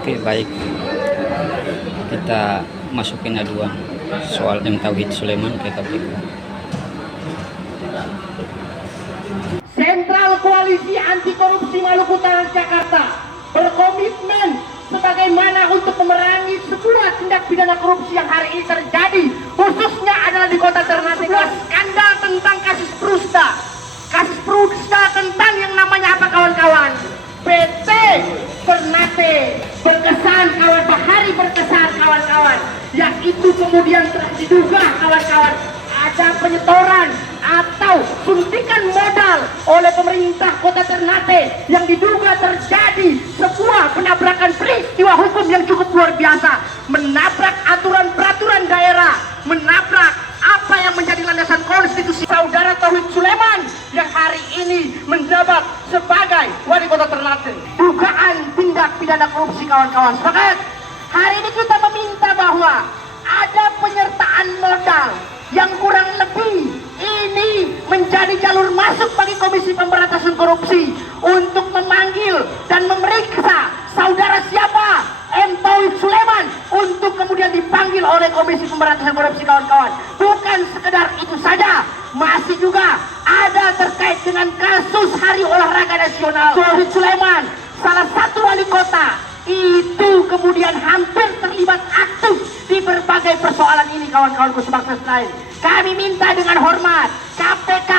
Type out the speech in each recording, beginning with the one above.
Oke, baik. Kita masukin aduan soal M. Tauhid Sulaiman ke KPK. Sentral Koalisi Anti Korupsi Maluku Utara Jakarta berkomitmen sebagaimana untuk memerangi semua tindak pidana korupsi yang hari ini terjadi, khususnya adalah di Kota Ternate. Skandal tentang kasus Prusda tentang yang namanya apa kawan-kawan? PT Ternate berkesan, kawan Bahari berkesan kawan-kawan, yang itu kemudian telah diduga kawan-kawan ada penyetoran atau suntikan modal oleh pemerintah Kota Ternate yang diduga terjadi sebuah penabrakan peristiwa hukum yang cukup luar biasa, menabrak aturan peraturan daerah, menabrak apa yang menjadi landasan konstitusi saudara Tauhid Sulaiman yang hari ini menjabat sebagai wali kota Ternate. Dugaan tindak pidana korupsi kawan-kawan. Sepakat? Hari ini kita meminta bahwa ada penyertaan modal yang kurang lebih ini menjadi jalur masuk bagi Komisi Pemberantasan Korupsi untuk memanggil dan memeriksa saudara siapa M. Tauhid Sulaiman untuk kemudian dipanggil oleh Komisi Pemberantasan Korupsi kawan-kawan. Bukan sekedar itu saja, masih juga ada terkait dengan kasus Hari Olahraga Nasional. Tauhid Sulaiman, salah satu wali kota, itu kemudian hampir terlibat aktif di berbagai persoalan ini kawan-kawanku sebangsa lain. Kami minta dengan hormat KPK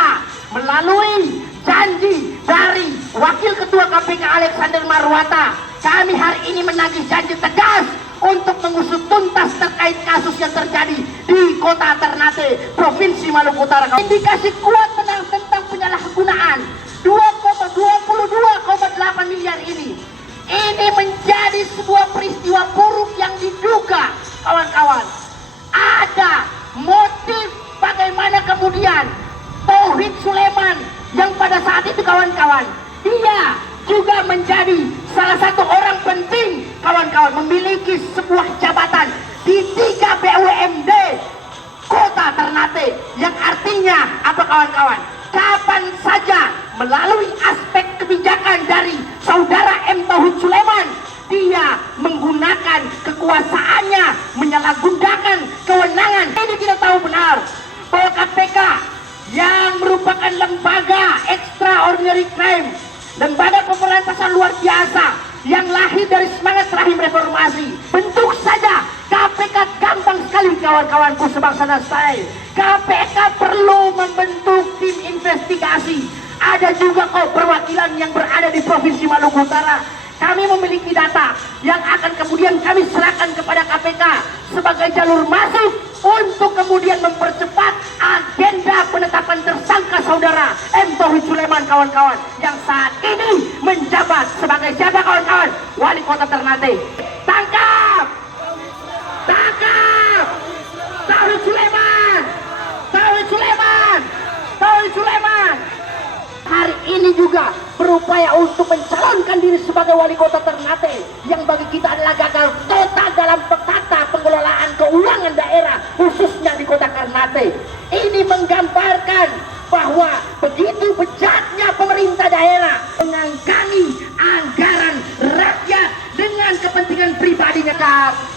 melalui janji dari Wakil Ketua KPK Alexander Marwata, kami hari ini menagih janji tegas untuk mengusut tuntas terkait kasus yang terjadi di Kota Ternate, Provinsi Maluku Utara. Indikasi kuat tentang penyalahgunaan 22,8 miliar ini menjadi sebuah peristiwa buruk yang diduga kawan-kawan ada motif bagaimana kemudian Tauhid Sulaiman yang pada saat itu kawan-kawan dia juga menjadi salah satu orang penting kawan-kawan, memiliki sebuah jabatan di 3 BUMD Kota Ternate, yang artinya apa kawan-kawan, kapan saja melalui aspek kebijakan dari saudara M. Tauhid Sulaiman dia menggunakan kekuasaannya menyalahgunakan kewenangan. Ini kita tahu benar bahwa KPK yang merupakan lembaga extraordinary crime, lembaga pemberantasan luar biasa yang lahir dari semangat rahim reformasi. Bentuk saja KPK gampang sekali kawan-kawanku sebangsa dan setanah. KPK perlu membentuk tim investigasi. Ada juga kok perwakilan yang berada di Provinsi Maluku Utara. Kami memiliki data yang akan kemudian kami serahkan kepada KPK sebagai jalur masuk untuk kemudian mempercepat agenda penetapan tersangka saudara M. Tauhid Sulaiman kawan-kawan yang saat ini menjabat sebagai siapa kawan-kawan? Wali Kota Ternate. Tangkap! Tangkap! Tauhid Sulaiman! Tauhid Sulaiman! Tauhid Sulaiman! Hari ini juga berupaya untuk mencalonkan diri sebagai wali kota Ternate yang bagi kita adalah gagal total dalam tata pengelolaan keuangan daerah khususnya di kota Ternate. Ini menggambarkan bahwa begitu bejatnya pemerintah daerah mengangkangi anggaran rakyat dengan kepentingan pribadinya.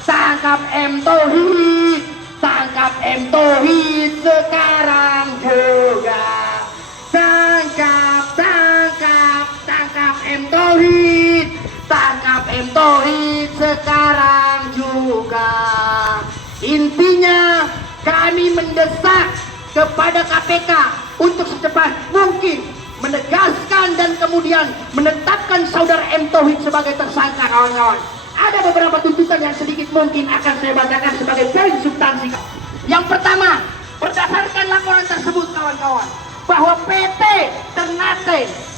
Tangkap M. Tauhid, tangkap M. Tauhid sekarang juga. Tangkap M. Tauhid, tangkap M. Tauhid sekarang juga. Intinya kami mendesak kepada KPK untuk secepat mungkin menegaskan dan kemudian menetapkan saudara M. Tauhid sebagai tersangka kawan-kawan. Ada beberapa tuntutan yang sedikit mungkin akan saya bacakan sebagai poin substansi. Yang pertama, berdasarkan laporan tersebut kawan-kawan, bahwa PT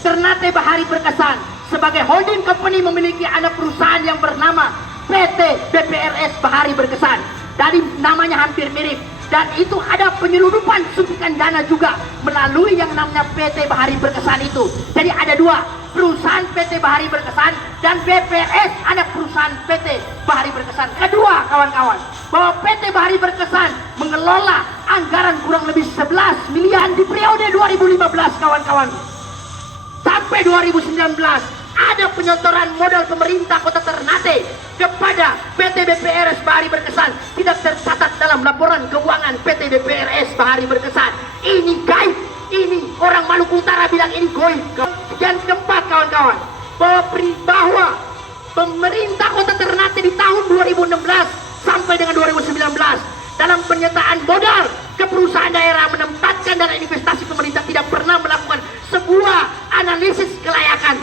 Ternate Bahari Berkesan sebagai holding company memiliki anak perusahaan yang bernama PT BPRS Bahari Berkesan. Dari namanya hampir mirip, dan itu ada penyelundupan suntikan dana juga melalui yang namanya PT Bahari Berkesan itu. Jadi ada dua, perusahaan PT Bahari Berkesan dan BPRS anak perusahaan PT Bahari Berkesan. Kedua kawan-kawan, bahwa PT Bahari Berkesan mengelola anggaran kurang lebih 11 miliar di periode 2015 kawan-kawan sampai 2019. Ada penyetoran modal pemerintah Kota Ternate kepada PT BPRS Bahari Berkesan tidak tercatat dalam laporan keuangan PT BPRS Bahari Berkesan. Ini gaib. Ini orang Maluku Utara bilang ini goib. Yang keempat kawan-kawan, bahwa pemerintah Kota Ternate di tahun 2016 sampai dengan 2019 dalam penyertaan modal ke perusahaan daerah menempatkan dana investasi pemerintah tidak pernah melakukan sebuah analisis kelayakan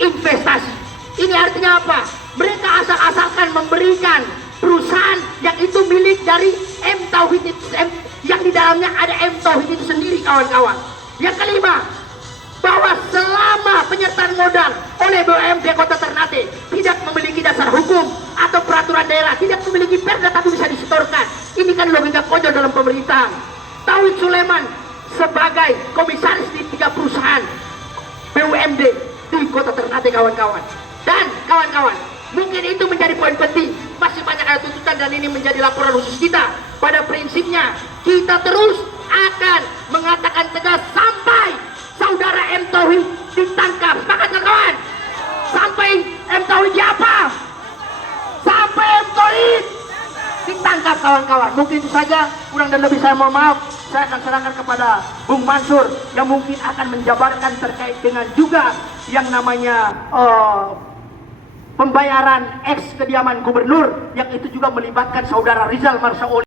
investasi. Ini artinya apa? Mereka asal-asalkan memberikan perusahaan yang itu milik dari M Tauhid itu, yang di dalamnya ada M Tauhid itu sendiri kawan-kawan. Yang kelima, bahwa selama penyertaan modal oleh BUMD Kota Ternate tidak memiliki dasar hukum atau peraturan daerah, tidak memiliki perda tapi bisa disetorkan. Ini kan logika konyol dalam pemerintahan. Tauhid Sulaiman sebagai komisaris di 3 perusahaan BUMD di Kota Ternate kawan-kawan. Dan kawan-kawan, mungkin itu menjadi poin penting. Masih banyak ayat tuntutan dan ini menjadi laporan khusus kita. Pada prinsipnya kita terus akan mengatakan tegas sampai saudara M Tauhid ditangkap. Sepakat kawan? Sampai M Tauhid apa? Sampai M Tauhid ditangkap kawan-kawan. Mungkin itu saja, kurang dan lebih saya mohon maaf. Saya akan serahkan kepada Bung Mansur yang mungkin akan menjabarkan terkait dengan juga yang namanya pembayaran ex kediaman gubernur yang itu juga melibatkan saudara Rizal Marshaoli.